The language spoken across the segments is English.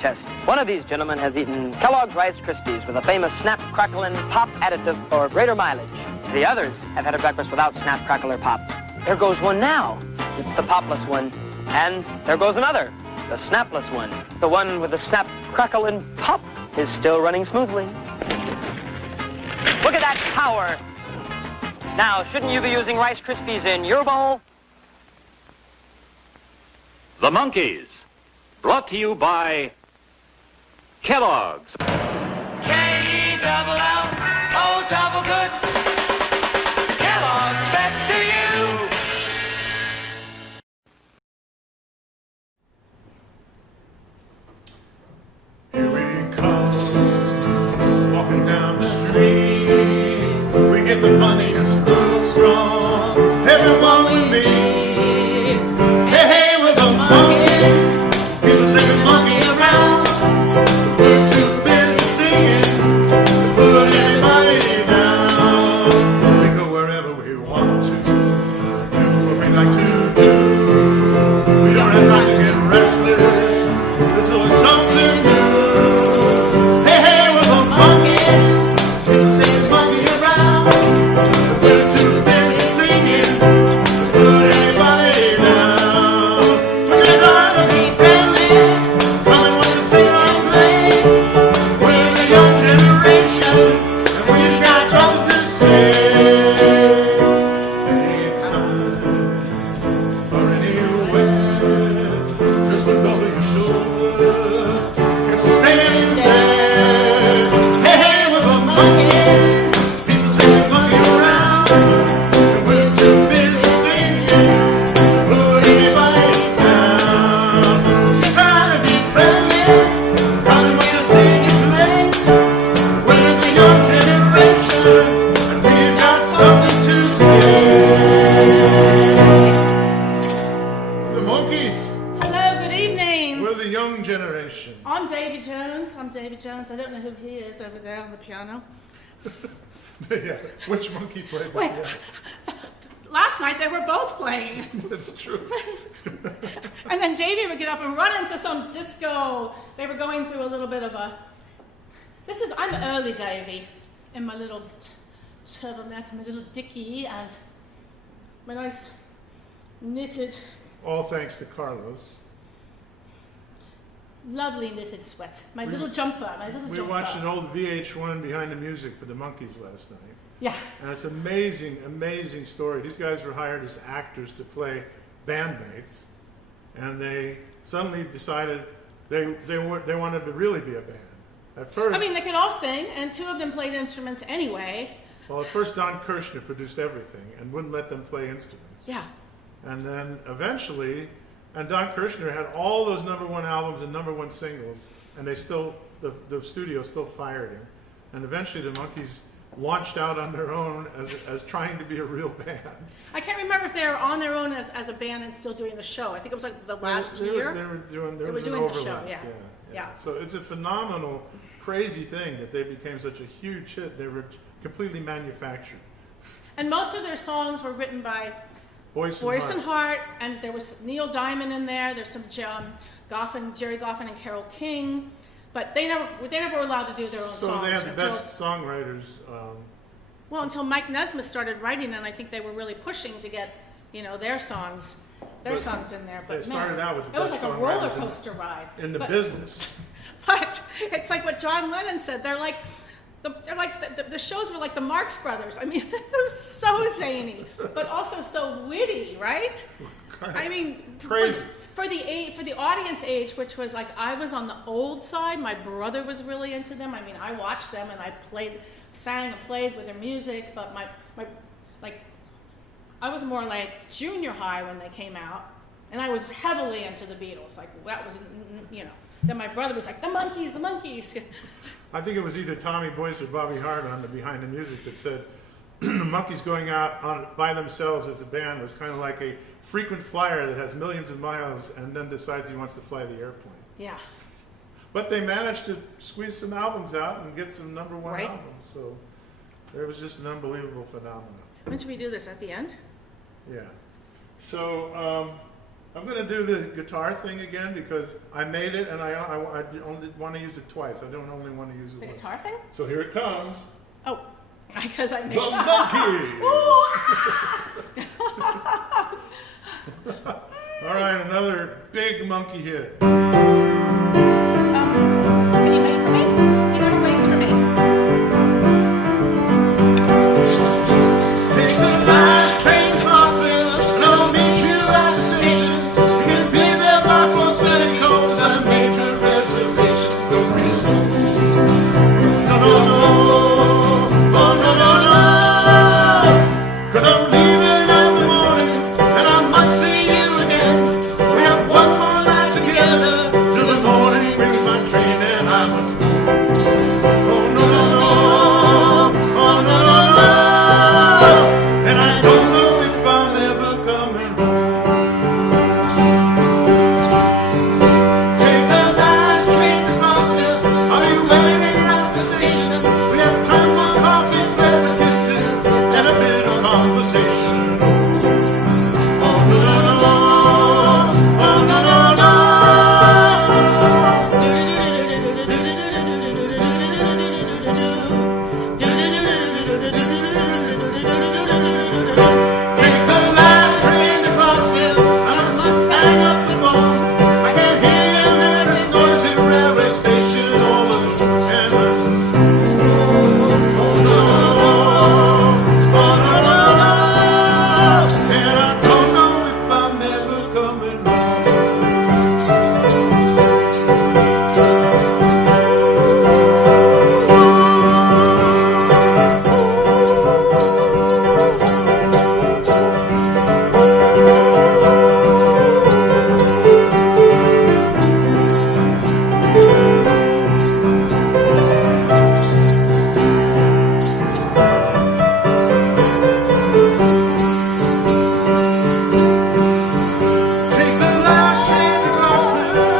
test. One of these gentlemen has eaten Kellogg's Rice Krispies with a famous Snap, Crackle, and Pop additive for greater mileage. The others have had a breakfast without Snap, Crackle, or Pop. There goes one now. It's the Popless one. And there goes another, the Snapless one. The one with the Snap, Crackle, and Pop is still running smoothly. Look at that power. Now, shouldn't you be using Rice Krispies in your bowl? The Monkees, brought to you by Kellogg's. K-E-double-L-O double good. Kellogg's best to you. Here we come, walking down the street. We get the funniest looks from everyone we meet. Hey, hey, we're the monkeys. People say we monkey around. We're too busy singing to put anybody down. We go wherever we want to, do what we like to do. We don't have time to get restless. There's always something new. Hey, hey, we're the monkeys. People say we monkey around. We're too busy singing to put anybody down. We're just trying to be friendly, coming when we sing and play. We're the young generation, and we've got something to say. Anytime or anywhere, just look over your shoulder. Guess we're standing there. Hey, hey, we're the monkeys. People say we monkey around, and we're too busy singing to put anybody down. Just trying to be friendly, coming when you sing and play. We're the young generation, and we've got something to say. The monkeys. Hello, good evening. We're the young generation. I'm Davy Jones. I don't know who he is over there on the piano. Yeah, which monkey played the Wait, piano? last night they were both playing. That's true. And then Davy would get up and run into some disco. They were going through a little bit of a... I'm early Davy in my little turtleneck, my little dickie, and my nice knitted, All thanks to Carlos. lovely knitted sweat. My little jumper. We watched an old VH1 Behind the Music for the Monkees last night. Yeah. And it's amazing, amazing story. These guys were hired as actors to play bandmates, and they suddenly decided they wanted to really be a band. At first, I mean, they could all sing, and two of them played instruments anyway. well, at first Don Kirshner produced everything and wouldn't let them play instruments. Yeah. And then eventually, and Don Kirshner had all those #1 albums and #1 singles, and they still, the studio still fired him. And eventually the Monkees launched out on their own as trying to be a real band. I can't remember if they were on their own as a band and still doing the show. I think it was like the last year. They were doing, there They was were an doing the overlap. show, yeah. Yeah. So it's a phenomenal, crazy thing that they became such a huge hit. They were completely manufactured. And most of their songs were written by Boyce and Hart, and there was Neil Diamond in there. There's some Jerry Goffin and Carole King, but they never were allowed to do their own songs. So they had the best songwriters. Well, until Mike Nesmith started writing, and I think they were really pushing to get, their songs in there. But They started man, out with the it was best like a roller songwriters coaster ride in the But- business. But it's like what John Lennon said. They're like the shows were like the Marx Brothers. I mean, they're so zany, but also so witty, right? I mean, Crazy. For the audience age, which was like I was on the old side. My brother was really into them. I mean, I watched them and I sang and played with their music. But my I was more like junior high when they came out, and I was heavily into the Beatles. Like that was, Then my brother was like, the Monkees. I think it was either Tommy Boyce or Bobby Hart on the Behind the Music that said the Monkees going out by themselves as a band was kind of like a frequent flyer that has millions of miles and then decides he wants to fly the airplane. Yeah. But they managed to squeeze some albums out and get some #1 Right. albums. So it was just an unbelievable phenomenon. When should we do this? At the end? Yeah. So I'm going to do the guitar thing again because I made it and I only want to use it twice. I don't only want to use it The once. guitar thing? So here it comes. Oh, because I made The Monkees! All right, another big monkey hit. Can you wait for me? He never waits for me. Take the last train to Knoxville, and I'll meet you at the station. You can be there by 4:30 'cause I made your reservation. No, no, no, oh no, no, no, 'cause I'm leaving in the morning, and I must see you again. We have one more night together, till the morning brings my train, and I must go. Oh no, no, no, oh no, no, no. And I don't know if I'm ever coming home. Take the last train to Knoxville. Are you waiting at the station? We have time for coffee, pleasant kisses, and a bit of conversation. Oh no, no, no, oh no, no, no. Take the last train to Knoxville, and I must hang up the phone. I can hear you in this noisy railway station all alone. And oh no, and I don't know if I'm ever coming home. Take the last train to Knoxville.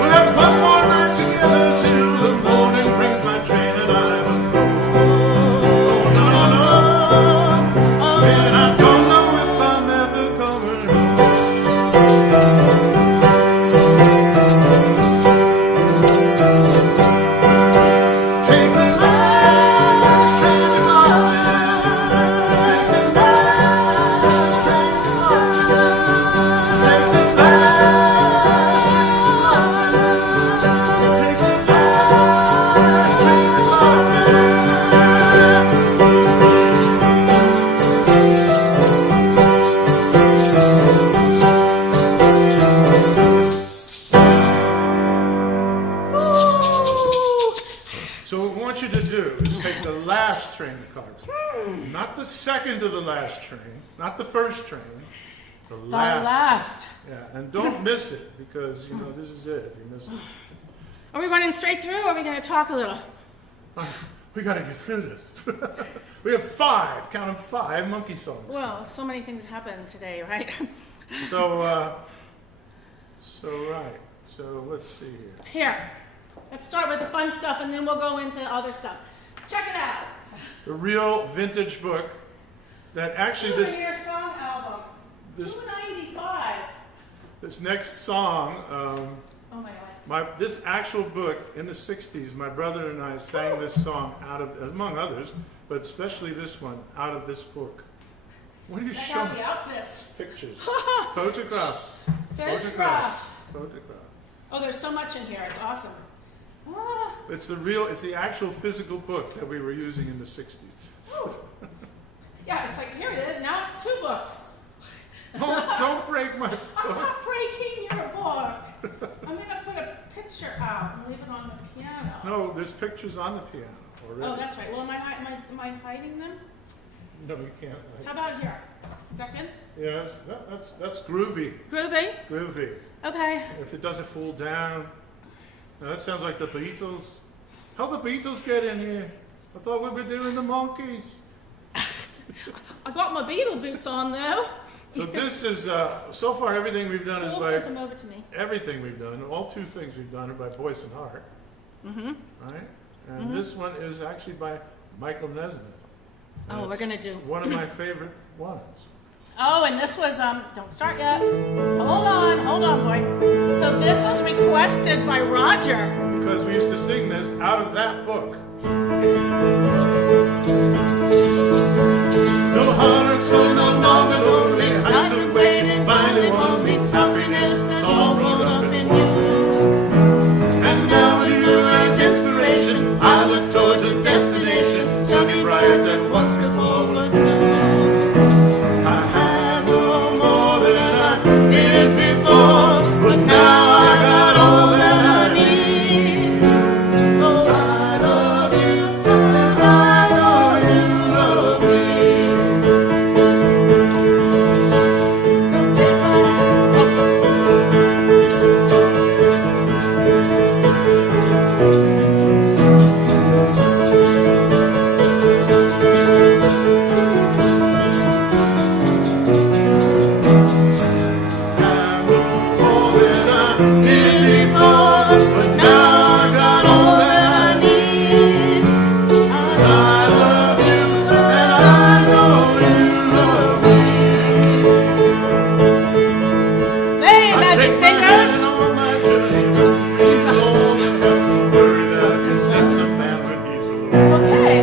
We'll have one more night together till the morning brings my train, and I must go. Oh no, no, no, and I don't know if I'm ever coming home. Take the last train to Knoxville. So what we want you to do is take the last train to Clarksville. Not the second to the last train, not the first train, the last. Yeah, and don't miss it because, you know, this is it if you miss it. Are we running straight through or are we going to talk a little? We got to get through this. We have 5, count them 5 monkey songs. Well, so many things happen today, right? So let's see here. Here, let's start with the fun stuff and then we'll go into other stuff. Check it out. The real vintage book that actually this Souvenir song album. this- $2.95. this next song, Oh my God. this actual book in the 60s, my brother and I sang this song out of, among others, but especially this one, out of this book. What are you Check showing? out the outfits. Pictures. Photographs. Photographs. Photographs. Oh, there's so much in here. It's awesome. Ah. It's the actual physical book that we were using in the 60s. Yeah, it's like, here it is. Now it's 2 books. Don't break my book. I'm not breaking your book. I'm going to put a picture out and leave it on the piano. No, there's pictures on the piano already. Oh, that's right. Well, am I hiding them? No, you can't. How about here? Is that good? Yes, that's groovy. Groovy? Groovy. Okay. If it doesn't fall down. Now, that sounds like the Beatles. How'd the Beatles get in here? I thought we were doing the Monkees. I got my Beatle boots on though. So this is, so far everything we've done is Will by, sent them over to me. everything we've done, all 2 things we've done are by Boyce and Hart. Mm-hmm. Right? And this one is actually by Michael Nesmith. And Oh, we're it's gonna do. one of my favorite ones. Oh, and this was, don't start yet. Hold on, boy. So this was requested by Roger. Because we used to sing this out of that book. No heartaches, so no longer lonely. Nights of waiting, finally won't be happiness that's all rolled up in you. And now with you as inspiration, I look towards a destination, sunny brighter than once before was blue. I had no more than I did before, but now I got all that I need. So I love you, and I know you love me. Hey, Magic Fingers! Okay.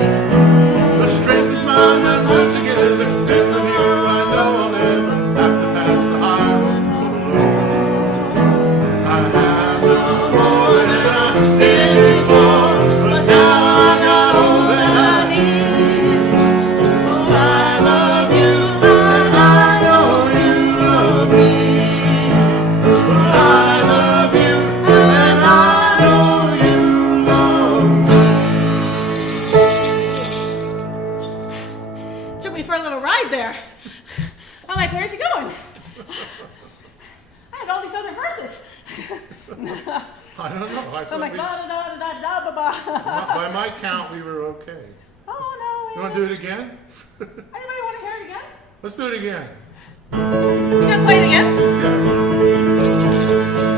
The strength is mine when we're together. And with you, I know I'll never have to pass the high road for the low. I have no more than I did before, but now I got all that I need. I love you, and I know you love me. I love you, and I know you love me. Took me for a little ride there. I'm like, where's he going? I had all these other verses. I don't know. So I'm like, da-da-da-da-da-ba-ba. By my count, we were okay. Oh, no. You want to do it again? Anybody want to hear it again? Let's do it again. You gonna play it again? Yeah.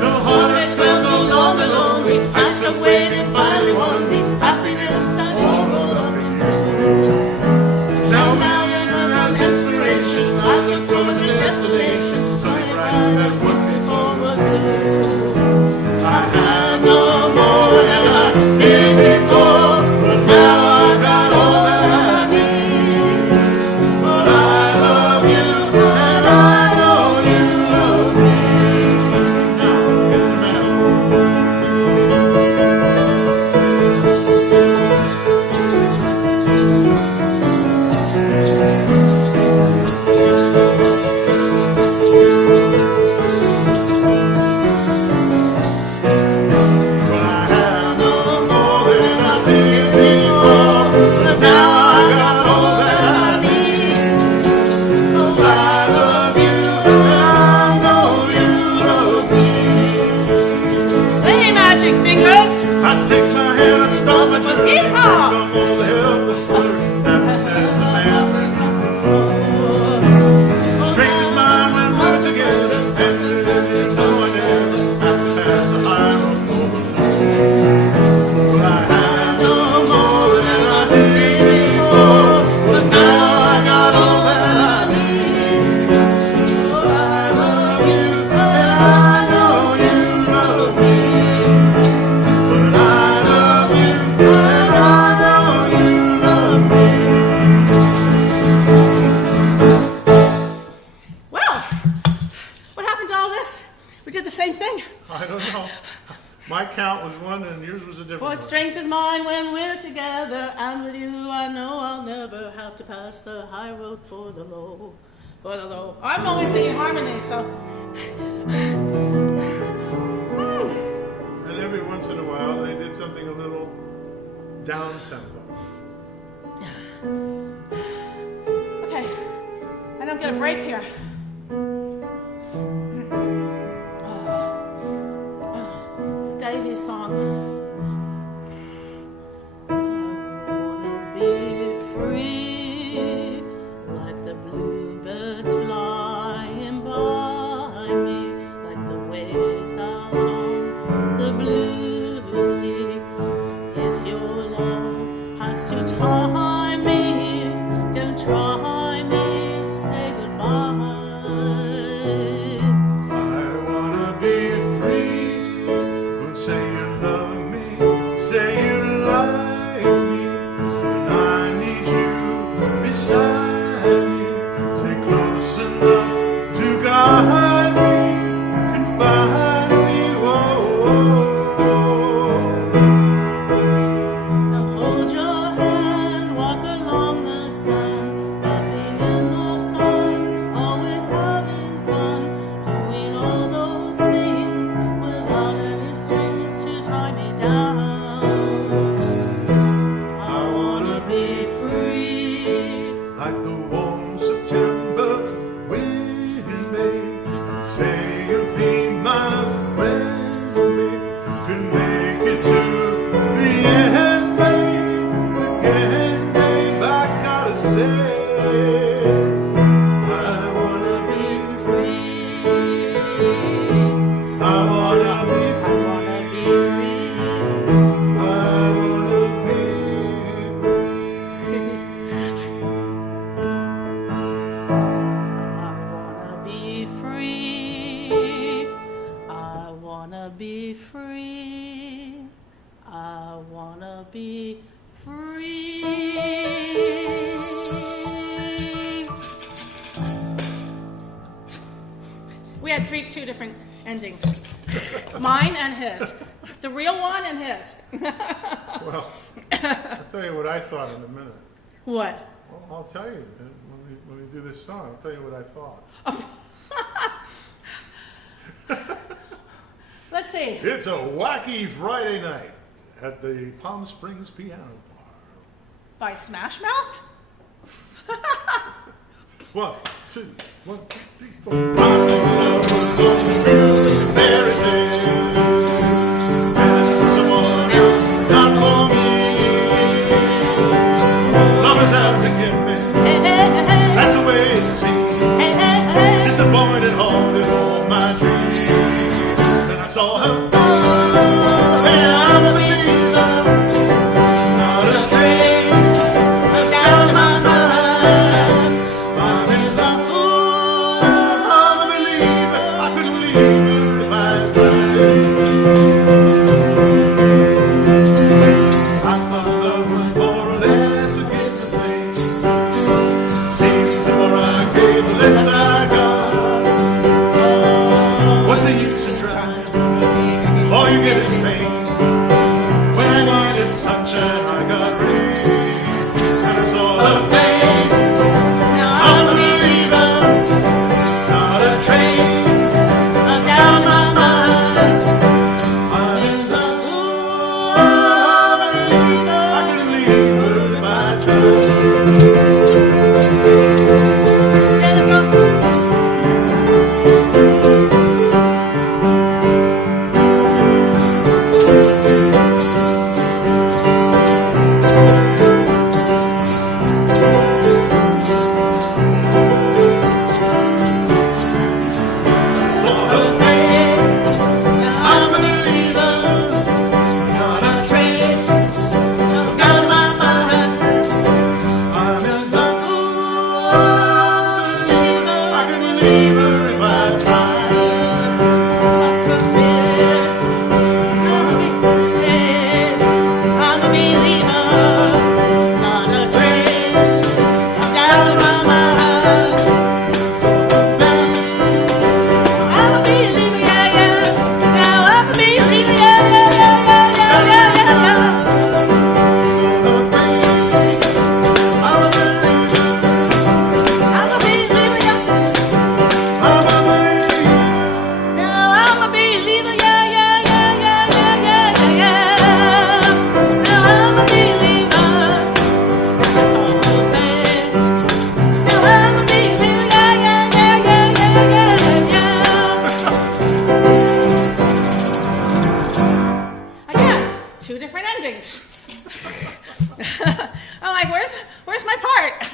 No heartaches, there's no longer lonely. Nights of waiting, finally won me. Happiness that's all rolled up in you. Now mountain around inspiration, I look for the destination. Sunny bright as once before was blue. I had no more than I did before, but now I got all that I need. But I love you, and I know you love me. Now, instrumental. Hey, Magic Fingers! I take my hand and stop my journey. Yeehaw! From all the helpless worry that besets a man. Strength is mine when we're together, and it's no one ever has to pass the high road for the low. Well, I had no more than I did before, but now I got all that I need. Oh, I love you, and I know you love me. But I love you, and I know you love me. Well, what happened to all this? We did the same thing. I don't know. My count was one and yours was a different For one. strength is mine when we're together, and with you I know I'll never have to pass the high road for the low. For the low. I'm always singing harmony, so. And every once in a while they did something a little down tempo. Okay, I don't get a break here. It's Davy's song. I wanna be free, like the bluebirds flying by me, like the waves out on the blue sea. If your love has to tie me, don't try me, say goodbye. be free. I wanna be free. We had two different endings. Mine and his. The real one and his. Well, I'll tell you what I thought in a minute. What? Well, I'll tell you when we do this song. I'll tell you what I thought. Let's see. It's a wacky Friday night at the Palm Springs Piano Bar. By Smash Mouth? 1, 2, 1, 2, 3, 4. My love was on the music, there it is. And someone else, not for me. Love is out to get me. That's the way it seems. Disappointed, haunted all my dreams. And I saw her face. And I'm a believer. Not a trace. Down my mind. I'm in love. I'm a believer. I couldn't leave her if I tried. I thought love was more or less a gift to me. Seems the more I gave, the less I got. What's the use of trying? All you get is pain. When I needed sunshine, I got rain. And it's all a pain. I'm a believer, not a trace. I'm down my mind. I'm in love. I'm a believer. I couldn't leave her if I tried. Two different endings. I'm like, where's my part?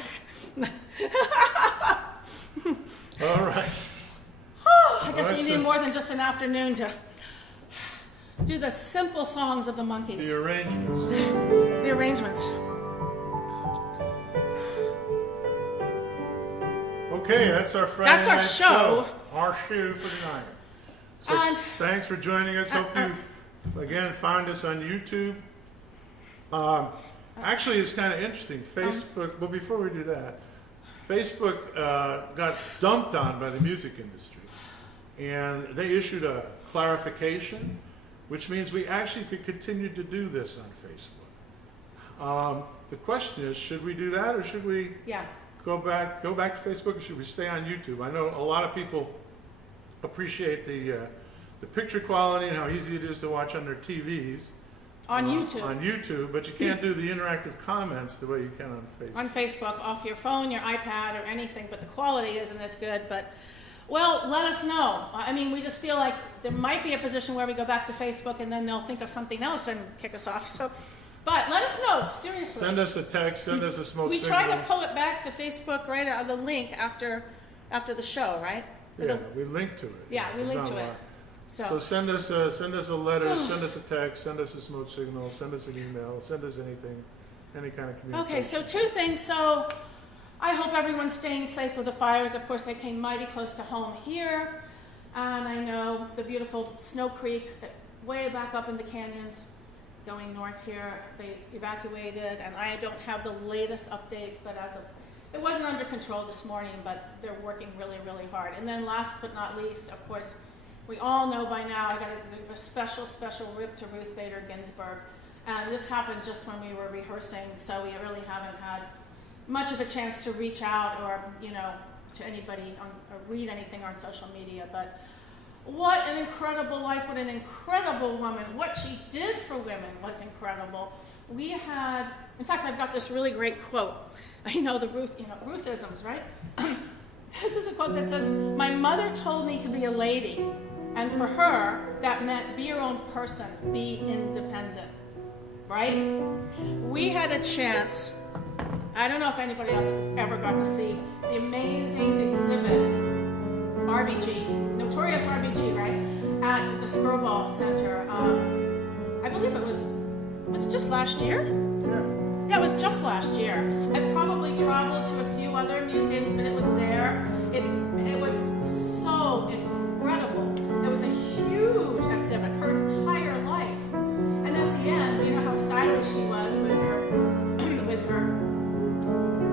All right. I guess we need more than just an afternoon to do the simple songs of the Monkees. The arrangements. The arrangements. Okay, that's our Friday That's our night show. Our show for tonight. So And- thanks for joining us. Hope you, again, find us on YouTube. Actually, it's kind of interesting. Facebook, well, before we do that, Facebook got dumped on by the music industry. And they issued a clarification, which means we actually could continue to do this on Facebook. The question is, should we do that, or should we Yeah. go back to Facebook, or should we stay on YouTube? I know a lot of people appreciate the picture quality and how easy it is to watch on their TVs. On YouTube. On YouTube, but you can't do the interactive comments the way you can on Facebook. On Facebook, off your phone, your iPad, or anything, but the quality isn't as good. But, well, let us know. I mean, we just feel like there might be a position where we go back to Facebook and then they'll think of something else and kick us off. So, but let us know, seriously. Send us a text, send us a smoke We signal. tried to pull it back to Facebook right out of the link after the show, right? Or Yeah, the- we linked to it. Yeah, we linked We've to done a it. lot. So, So send us a letter, send us a text, send us a smoke signal, send us an email, send us anything, any kind of communication. okay, so two things. So I hope everyone's staying safe with the fires. Of course, they came mighty close to home here. And I know the beautiful Snow Creek that way back up in the canyons, going north here. They evacuated, and I don't have the latest updates, but it wasn't under control this morning, but they're working really, really hard. And then last but not least, of course, we all know by now, I got to give a special, special rip to Ruth Bader Ginsburg. And this happened just when we were rehearsing, so we really haven't had much of a chance to reach out or, to anybody or read anything on social media. But what an incredible life, what an incredible woman. What she did for women was incredible. We had, in fact, I've got this really great quote. The Ruthisms, right? This is a quote that says, "My mother told me to be a lady, and for her, that meant be your own person, be independent." Right? We had a chance, I don't know if anybody else ever got to see, the amazing exhibit, RBG, Notorious RBG, right? At the Skirball Center. I believe it was it just last year? Yeah, it was just last year. I probably traveled to a few other museums, but it was there. It was so incredible. It was a huge exhibit, her entire life. And at the end, you know how stylish she was with her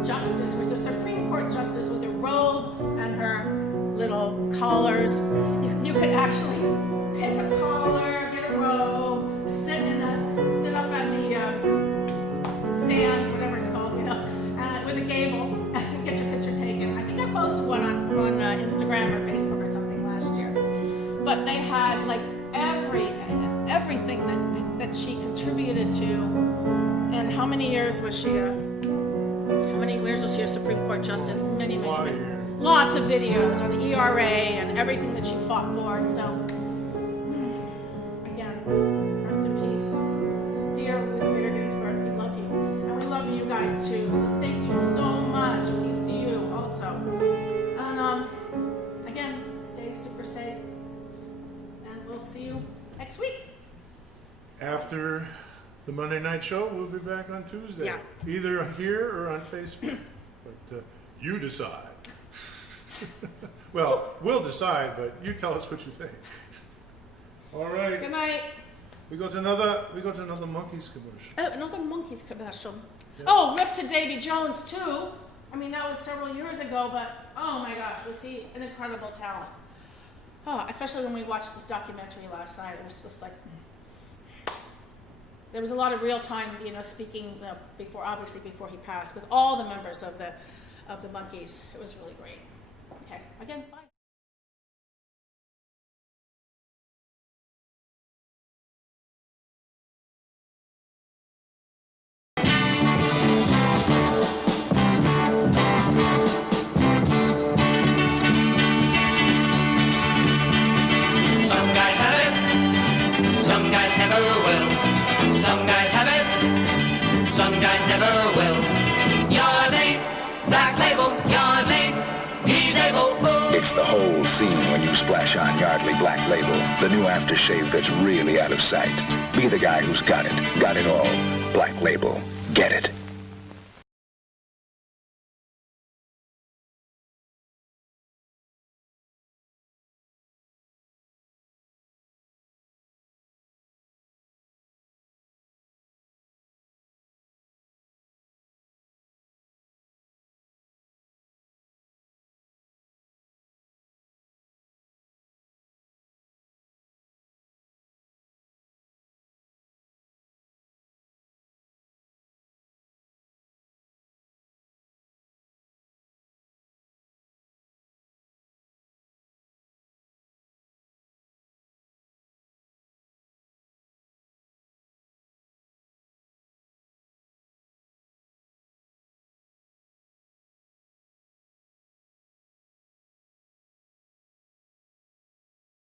justice, with the Supreme Court justice, with her robe and her little collars. You could actually pick a collar, get a robe, sit up at the stand, whatever it's called, with a gable, and get your picture taken. I think I posted one on Instagram or Facebook or something last year. But they had like everything that she contributed to. And how many years was she a Supreme Court justice? Many. Lots of videos on the ERA and everything that she fought for. So, again, rest in peace. Dear Ruth Bader Ginsburg, we love you. And we love you guys too. So thank you so much. Peace to you also. And again, stay super safe. And we'll see you next week. After the Monday night show, we'll be back on Tuesday. Yeah. Either here or on Facebook. But you decide. Well, we'll decide, but you tell us what you think. All right. Good night. We go to another Monkees commercial. Oh, another Monkees commercial. Yeah. Oh, rip to Davy Jones too. I mean, that was several years ago, but oh my gosh, was he an incredible talent. Oh, especially when we watched this documentary last night. It was just like, there was a lot of real time, speaking before he passed, with all the members of the Monkees. It was really great. Okay, again, bye. Some guys have it, some guys never will. Some guys have it, some guys never will. You're late, Black Label, you're late. He's able. It's the whole scene when you splash on Yardley Black Label, the new aftershave that's really out of sight. Be the guy who's got it all. Black Label. Get it.